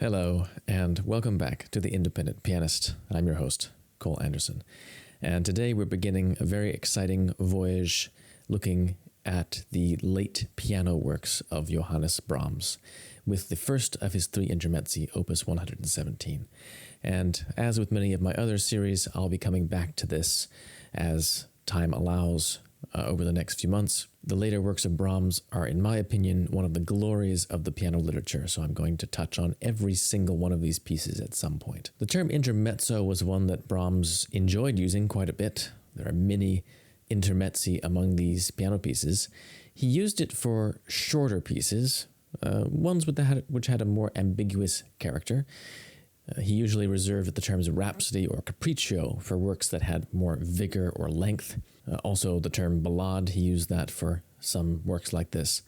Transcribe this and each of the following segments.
Hello, and welcome back to The Independent Pianist. I'm your host, Cole Anderson. And today we're beginning a very exciting voyage looking at the late piano works of Johannes Brahms, with the first of his three intermezzi, Opus 117. And as with many of my other series, I'll be coming back to this as time allows over the next few months. The later works of Brahms are, in my opinion, one of the glories of the piano literature, so I'm going to touch on every single one of these pieces at some point. The term intermezzo was one that Brahms enjoyed using quite a bit. There are many intermezzi among these piano pieces. He used it for shorter pieces, ones which had a more ambiguous character. He usually reserved the terms rhapsody or capriccio for works that had more vigor or length. Also, the term ballade, he used that for some works like this.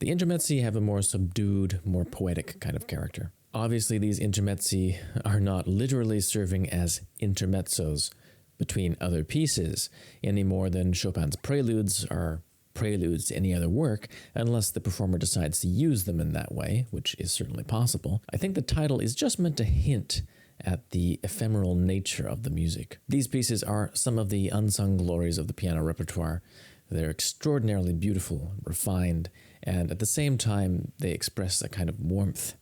The intermezzi have a more subdued, more poetic kind of character. Obviously, these intermezzi are not literally serving as intermezzos between other pieces, any more than Chopin's preludes are preludes to any other work, unless the performer decides to use them in that way, which is certainly possible. I think the title is just meant to hint at the ephemeral nature of the music. These pieces are some of the unsung glories of the piano repertoire. They're extraordinarily beautiful, refined, and at the same time, they express a kind of warmth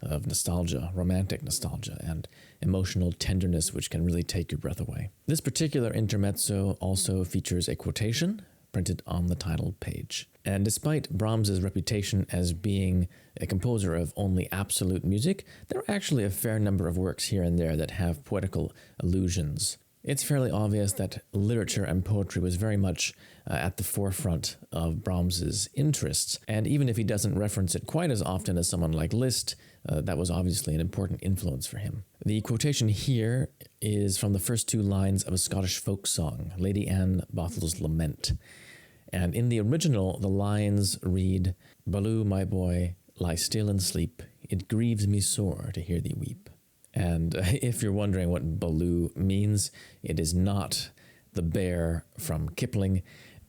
of nostalgia, romantic nostalgia, and emotional tenderness which can really take your breath away. This particular intermezzo also features a quotation printed on the title page. And despite Brahms's reputation as being a composer of only absolute music, there are actually a fair number of works here and there that have poetical allusions. It's fairly obvious that literature and poetry was very much at the forefront of Brahms's interests, and even if he doesn't reference it quite as often as someone like Liszt, that was obviously an important influence for him. The quotation here is from the first two lines of a Scottish folk song, Lady Anne Bothel's Lament. And in the original, the lines read, "Baloo, my boy, lie still and sleep. It grieves me sore to hear thee weep." And if you're wondering what Baloo means, it is not the bear from Kipling.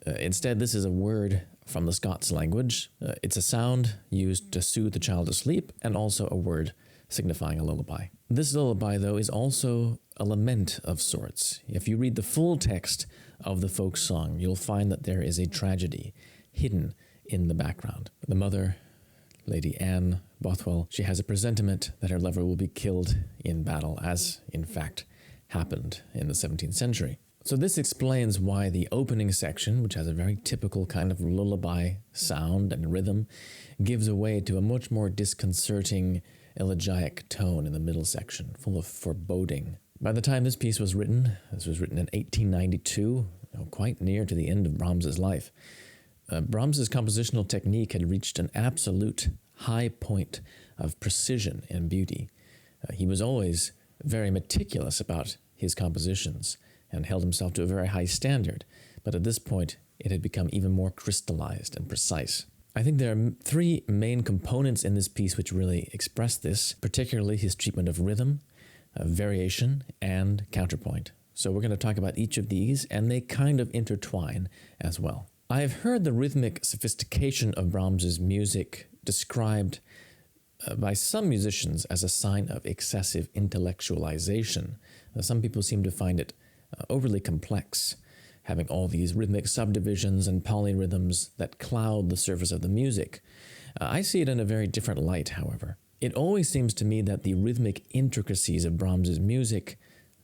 Instead, this is a word from the Scots language. It's a sound used to soothe the child to sleep, and also a word signifying a lullaby. This lullaby, though, is also a lament of sorts. If you read the full text of the folk song, you'll find that there is a tragedy hidden in the background. The mother, Lady Anne Bothwell, she has a presentiment that her lover will be killed in battle, as in fact happened in the 17th century. So this explains why the opening section, which has a very typical kind of lullaby sound and rhythm, gives way to a much more disconcerting elegiac tone in the middle section, full of foreboding. By the time this piece was written, this was written in 1892, quite near to the end of Brahms's life, Brahms's compositional technique had reached an absolute high point of precision and beauty. He was always very meticulous about his compositions and held himself to a very high standard, but at this point it had become even more crystallized and precise. I think there are three main components in this piece which really express this, particularly his treatment of rhythm, variation, and counterpoint. So we're going to talk about each of these, and they kind of intertwine as well. I have heard the rhythmic sophistication of Brahms's music described by some musicians as a sign of excessive intellectualization. Some people seem to find it overly complex, having all these rhythmic subdivisions and polyrhythms that cloud the surface of the music. I see it in a very different light, however. It always seems to me that the rhythmic intricacies of Brahms's music,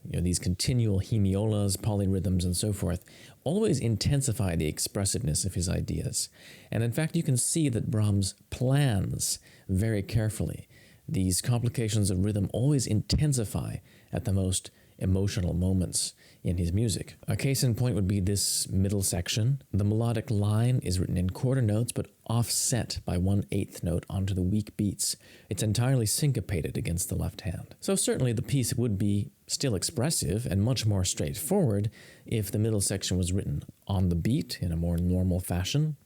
these continual hemiolas, polyrhythms, and so forth, always intensify the expressiveness of his ideas. And in fact, you can see that Brahms plans very carefully. These complications of rhythm always intensify at the most emotional moments in his music. A case in point would be this middle section. The melodic line is written in quarter notes, but offset by 1/8 note onto the weak beats. It's entirely syncopated against the left hand. So certainly the piece would be still expressive and much more straightforward if the middle section was written on the beat in a more normal fashion.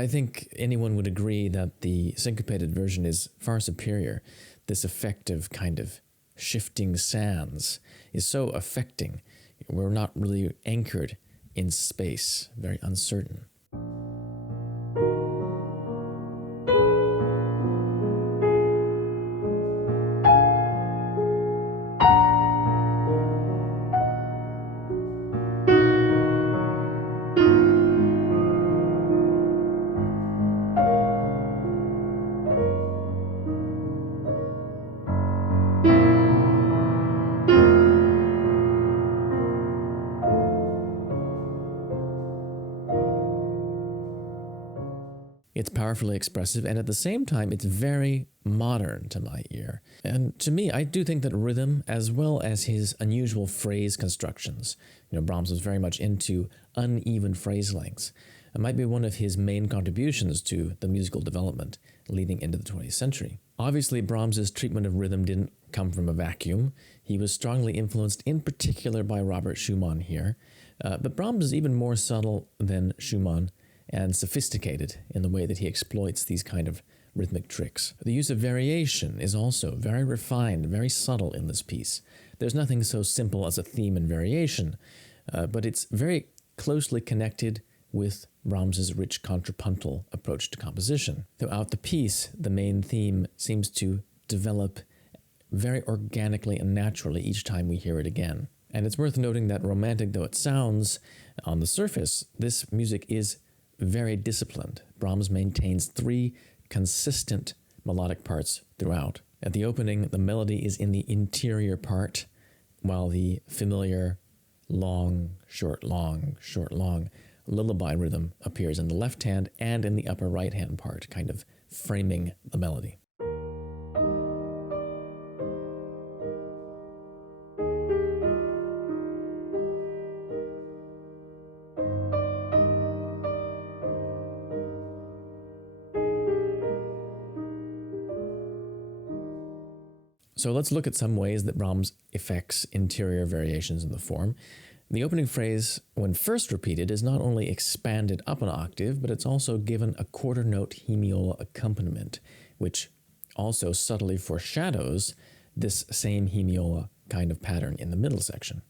I think anyone would agree that the syncopated version is far superior. This effective kind of shifting sands is so affecting. We're not really anchored in space, very uncertain. It's powerfully expressive, and at the same time, it's very modern to my ear. And to me, I do think that rhythm, as well as his unusual phrase constructions, Brahms was very much into uneven phrase lengths. It might be one of his main contributions to the musical development leading into the 20th century. Obviously, Brahms's treatment of rhythm didn't come from a vacuum. He was strongly influenced, in particular, by Robert Schumann here. But Brahms is even more subtle than Schumann and sophisticated in the way that he exploits these kind of rhythmic tricks. The use of variation is also very refined, very subtle in this piece. There's nothing so simple as a theme and variation, but it's very closely connected with Brahms's rich contrapuntal approach to composition. Throughout the piece, the main theme seems to develop very organically and naturally each time we hear it again. And it's worth noting that romantic though it sounds, on the surface, this music is very disciplined. Brahms maintains 3 consistent melodic parts throughout. At the opening, the melody is in the interior part, while the familiar long, short, long, short, long lullaby rhythm appears in the left hand and in the upper right hand part, kind of framing the melody. So let's look at some ways that Brahms effects interior variations in the form. The opening phrase, when first repeated, is not only expanded up an octave, but it's also given a quarter note hemiola accompaniment, which also subtly foreshadows this same hemiola kind of pattern in the middle section.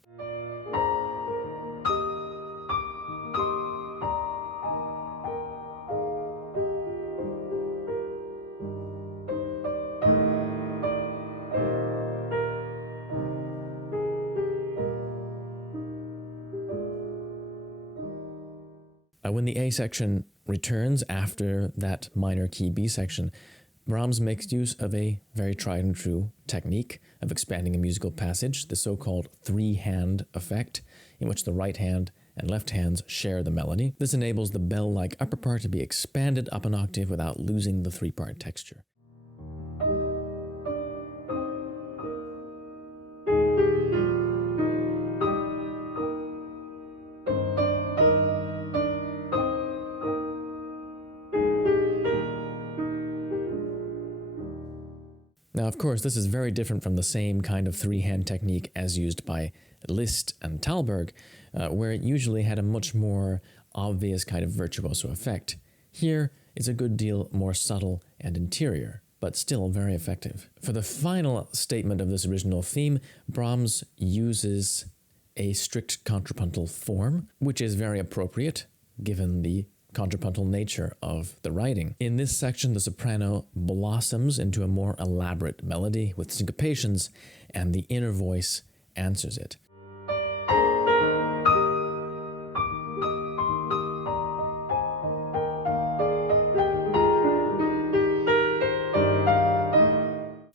When the A section returns after that minor key B section, Brahms makes use of a very tried and true technique of expanding a musical passage, the so-called 3-hand effect, in which the right hand and left hands share the melody. This enables the bell-like upper part to be expanded up an octave without losing the 3-part texture. Now, of course, this is very different from the same kind of 3-hand technique as used by Liszt and Thalberg, where it usually had a much more obvious kind of virtuoso effect. Here, it's a good deal more subtle and interior, but still very effective. For the final statement of this original theme, Brahms uses a strict contrapuntal form, which is very appropriate given the contrapuntal nature of the writing. In this section, the soprano blossoms into a more elaborate melody with syncopations, and the inner voice answers it.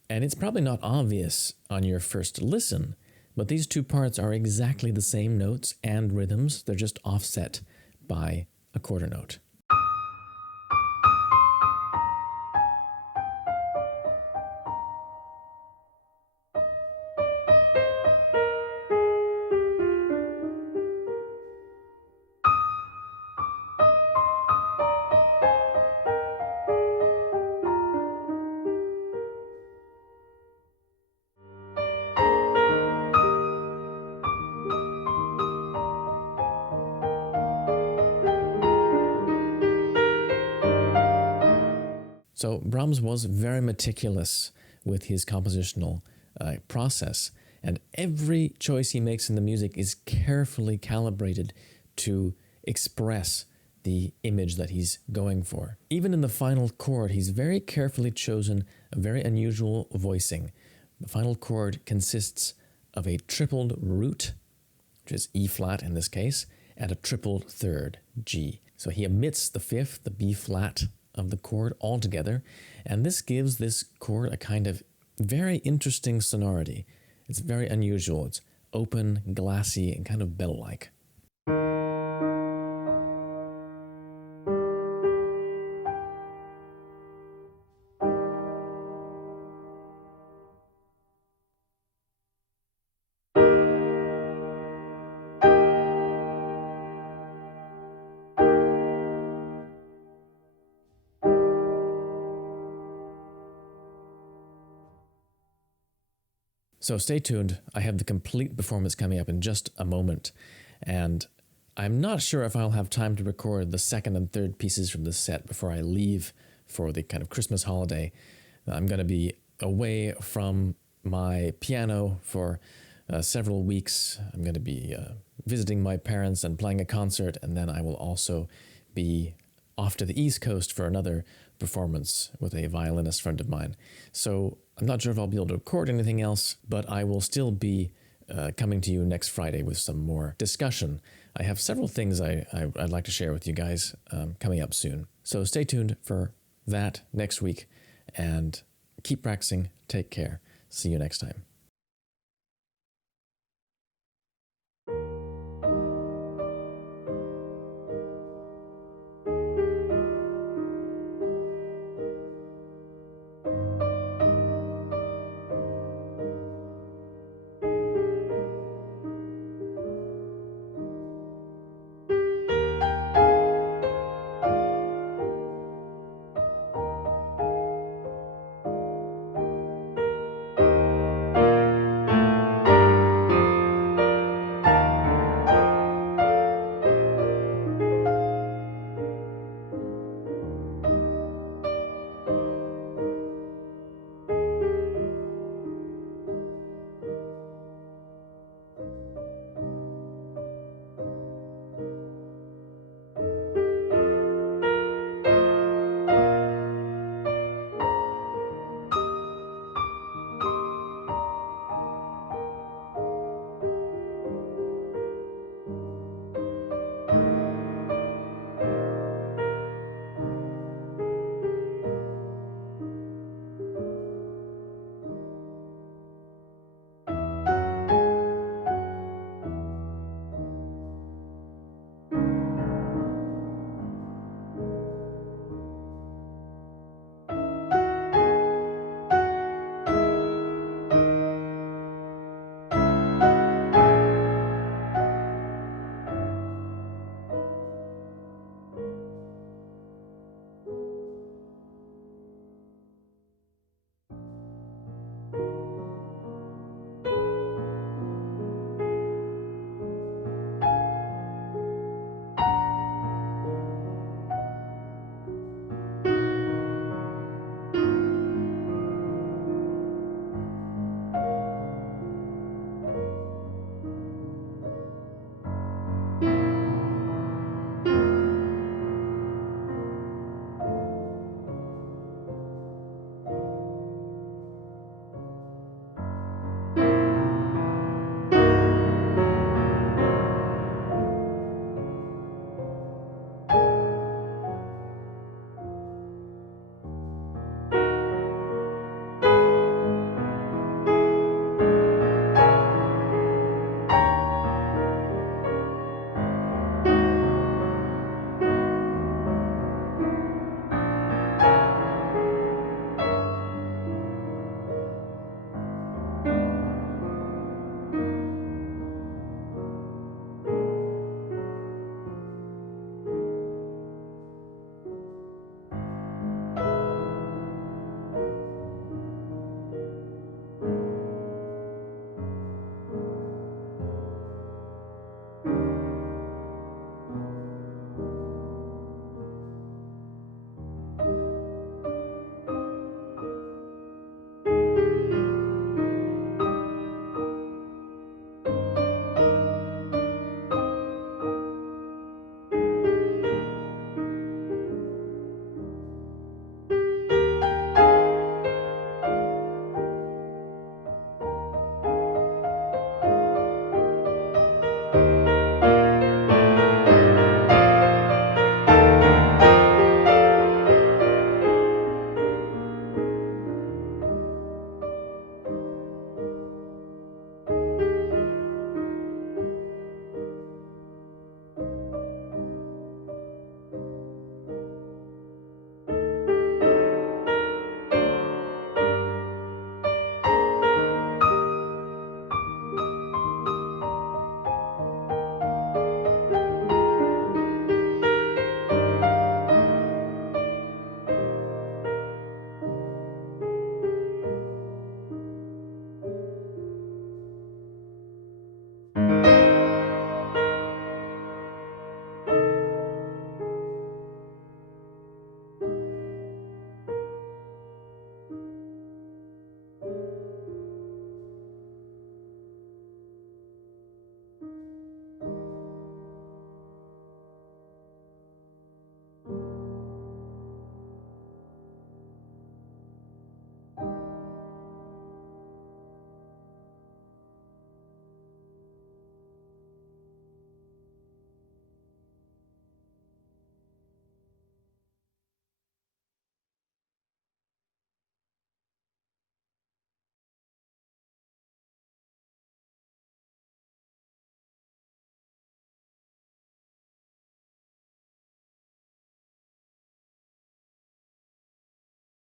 And it's probably not obvious on your first listen, but these 2 parts are exactly the same notes and rhythms. They're just offset by a quarter note. So Brahms was very meticulous with his compositional process, and every choice he makes in the music is carefully calibrated to express the image that he's going for. Even in the final chord, he's very carefully chosen a very unusual voicing. The final chord consists of a tripled root, which is E flat in this case, and a tripled third, G. So he omits the fifth, the B flat of the chord altogether, and this gives this chord a kind of very interesting sonority. It's very unusual. It's open, glassy, and kind of bell-like. So stay tuned. I have the complete performance coming up in just a moment, and I'm not sure if I'll have time to record the second and third pieces from this set before I leave for the kind of Christmas holiday. I'm going to be away from my piano for several weeks. I'm going to be visiting my parents and playing a concert, and then I will also be off to the East Coast for another performance with a violinist friend of mine. So I'm not sure if I'll be able to record anything else, but I will still be coming to you next Friday with some more discussion. I have several things I'd like to share with you guys coming up soon. So stay tuned for that next week, and keep practicing. Take care. See you next time.